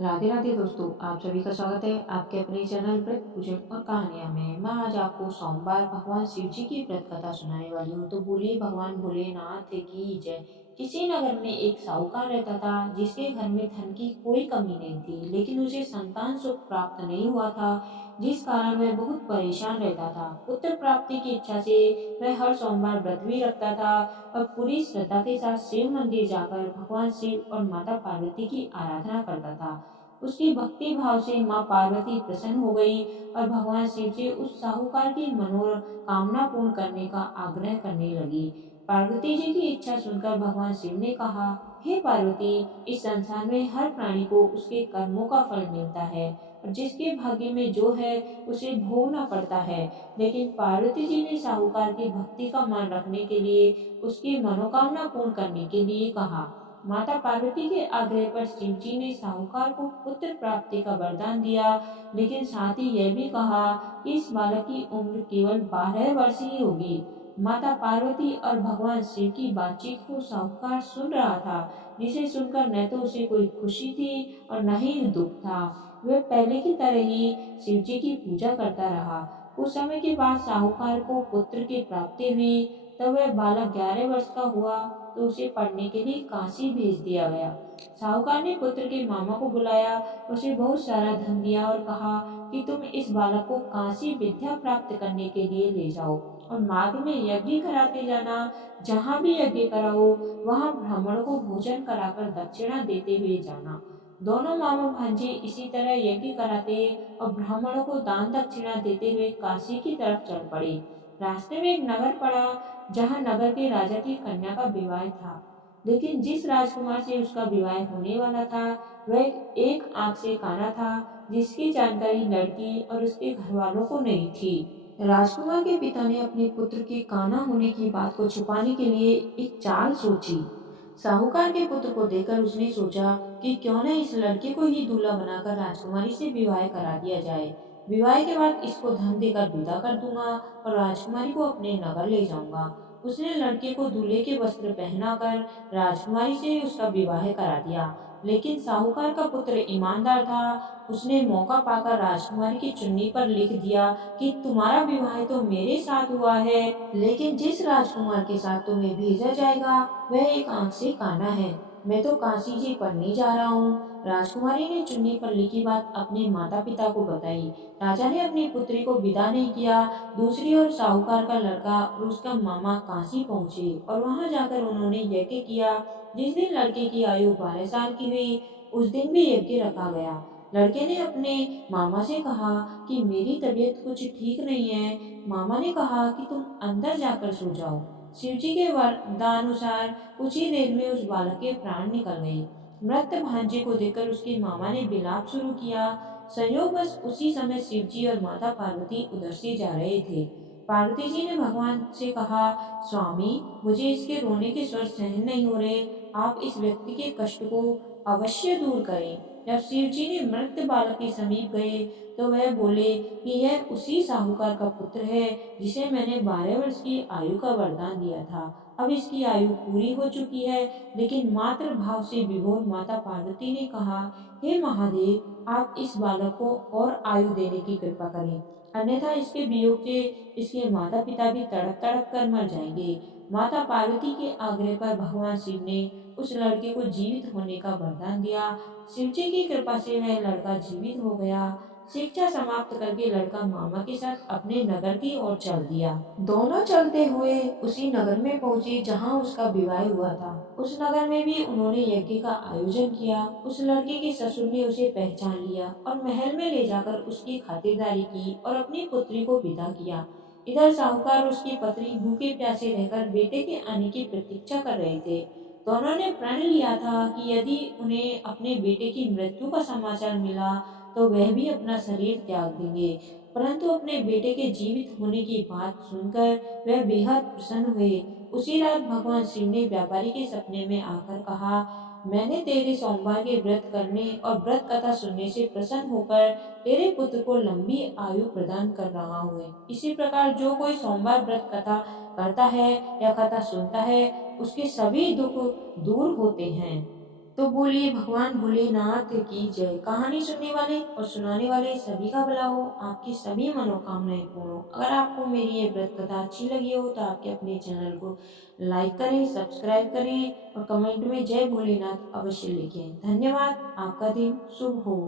राधे राधे दोस्तों, आप सभी का स्वागत है आपके अपने चैनल व्रत पूजन और कहानियां में। मैं आज आपको सोमवार भगवान शिव जी की व्रत कथा सुनाने वाली हूँ। तो बोलिए भगवान भोलेनाथ की जय। किसी नगर में एक साहूकार रहता था जिसके घर में धन की कोई कमी नहीं थी, लेकिन उसे संतान सुख प्राप्त नहीं हुआ था, जिस कारण वह बहुत परेशान रहता था। पुत्र प्राप्ति की इच्छा से वह हर सोमवार व्रत भी रखता था और पूरी श्रद्धा के साथ शिव मंदिर जाकर भगवान शिव और माता पार्वती की आराधना करता था। उसकी भक्ति भाव से माँ पार्वती प्रसन्न हो गई और भगवान शिव से उस साहूकार की मनोकामना पूर्ण करने का आग्रह करने लगी। पार्वती जी की इच्छा सुनकर भगवान शिव ने कहा, हे पार्वती, इस संसार में हर प्राणी को उसके कर्मों का फल मिलता है और जिसके भाग्य में जो है उसे भोगना पड़ता है। लेकिन पार्वती जी ने साहूकार की भक्ति का मान रखने के लिए उसकी मनोकामना पूर्ण करने के लिए कहा। माता पार्वती के आग्रह पर शिव जी ने साहूकार को पुत्र प्राप्ति का वरदान दिया, लेकिन साथ ही यह भी कहा कि इस बालक की उम्र केवल 12 वर्ष ही होगी। माता पार्वती और भगवान शिव की बातचीत को साहूकार सुन रहा था, जिसे सुनकर न तो उसे कोई खुशी थी और न ही दुख था। वह पहले की तरह ही शिव जी की पूजा करता रहा। कुछ समय के बाद साहूकार को पुत्र की प्राप्ति हुई। तब वह बालक 11 वर्ष का हुआ तो उसे पढ़ने के लिए काशी भेज दिया गया। साहूकार ने पुत्र के मामा को बुलाया, उसे बहुत सारा धन दिया और कहा कि तुम इस बालक को काशी विद्या प्राप्त करने के लिए ले जाओ और मार्ग में यज्ञ कराते जाना। जहाँ भी यज्ञ कराओ वहाँ ब्राह्मणों को भोजन कराकर दक्षिणा देते हुए जाना। दोनों मामा भांजे इसी तरह यज्ञ कराते और ब्राह्मणों को दान दक्षिणा देते हुए काशी की तरफ चल पड़े। रास्ते में एक नगर पड़ा, जहाँ नगर के राजा की कन्या का विवाह था। लेकिन जिस राजकुमार से उसका विवाह होने वाला था, वह एक आंख से काना था, जिसकी जानकारी लड़की और उसके घर वालों को नहीं थी। राजकुमार के पिता ने अपने पुत्र के काना होने की बात को छुपाने के लिए एक चाल सोची। साहूकार के पुत्र को देखकर उसने सोचा कि क्यों न इस लड़के को ही दूल्हा बनाकर राजकुमारी से विवाह करा दिया जाए। विवाह के बाद इसको धन देकर विदा कर दूंगा और राजकुमारी को अपने नगर ले जाऊंगा। उसने लड़के को दूल्हे के वस्त्र पहनाकर राजकुमारी से उसका विवाह करा दिया। लेकिन साहूकार का पुत्र ईमानदार था। उसने मौका पाकर राजकुमारी की चुन्नी पर लिख दिया कि तुम्हारा विवाह तो मेरे साथ हुआ है, लेकिन जिस राजकुमार के साथ तुम्हें भेजा जाएगा वह एक आंख से काना है। मैं तो काशी जी पढ़ने जा रहा हूँ। राजकुमारी ने चुन्नी पर लिखी बात अपने माता पिता को बताई। राजा ने अपनी पुत्री को विदा नहीं किया। दूसरी ओर साहूकार का लड़का और उसका मामा काशी पहुंचे और वहां जाकर उन्होंने यज्ञ किया। जिस दिन लड़के की आयु 12 साल की हुई, उस दिन भी यज्ञ रखा गया। लड़के ने अपने मामा से कहा कि मेरी तबीयत कुछ ठीक नहीं है। मामा ने कहा कि तुम अंदर जाकर सो जाओ। शिवजी के वरदानुसार कुछ ही देर में उस बालक के प्राण निकल गए। मृत भांजे को देखकर उसके मामा ने विलाप शुरू किया। संयोगवश उसी समय शिवजी और माता पार्वती उधर से जा रहे थे। पार्वती जी ने भगवान से कहा, स्वामी, मुझे इसके रोने के स्वर सहन नहीं हो रहे। आप इस व्यक्ति के कष्ट को अवश्य दूर करें। जब शिव जी ने मृत बालक के समीप गए तो वह बोले कि यह उसी साहूकार का पुत्र है जिसे मैंने 12 वर्ष की आयु का वरदान दिया था। अब इसकी आयु पूरी हो चुकी है। लेकिन मातृ भाव से विभोर माता पार्वती ने कहा, हे महादेव, आप इस बालक को और आयु देने की कृपा करें, अन्यथा इसके वियोग से इसके माता पिता भी तड़प तड़प कर मर जाएंगे। माता पार्वती के आग्रह पर भगवान शिव ने उस लड़के को जीवित होने का वरदान दिया। शिवजी की कृपा से वह लड़का जीवित हो गया। शिक्षा समाप्त करके लड़का मामा के साथ अपने नगर की ओर चल दिया। दोनों चलते हुए उसी नगर में पहुंचे जहां उसका विवाह हुआ था। उस नगर में भी उन्होंने यज्ञ का आयोजन किया। उस लड़के के ससुर ने उसे पहचान लिया और महल में ले जाकर उसकी खातिरदारी की और अपनी पुत्री को विदा किया। इधर साहूकार और उसकी पत्नी भूखे प्यासे रहकर बेटे के आने की प्रतीक्षा कर रहे थे। दोनों ने प्रण लिया था कि यदि उन्हें अपने बेटे की मृत्यु का समाचार मिला तो वह भी अपना शरीर त्याग देंगे। परंतु अपने बेटे के जीवित होने की बात सुनकर वह बेहद प्रसन्न हुए। उसी रात भगवान शिव ने व्यापारी के सपने में आकर कहा, मैंने तेरे सोमवार के व्रत करने और व्रत कथा सुनने से प्रसन्न होकर तेरे पुत्र को लंबी आयु प्रदान कर रहा हूँ। इसी प्रकार जो कोई सोमवार व्रत कथा करता है या कथा सुनता है, उसके सभी दुख दूर होते हैं। तो बोलिए भगवान भोलेनाथ की जय। कहानी सुनने वाले और सुनाने वाले सभी का भला हो, आपकी सभी मनोकामनाएं पूर्ण हो। अगर आपको मेरी ये व्रत कथा अच्छी लगी हो तो आपके अपने चैनल को लाइक करें, सब्सक्राइब करें और कमेंट में जय भोलेनाथ अवश्य लिखें। धन्यवाद। आपका दिन शुभ हो।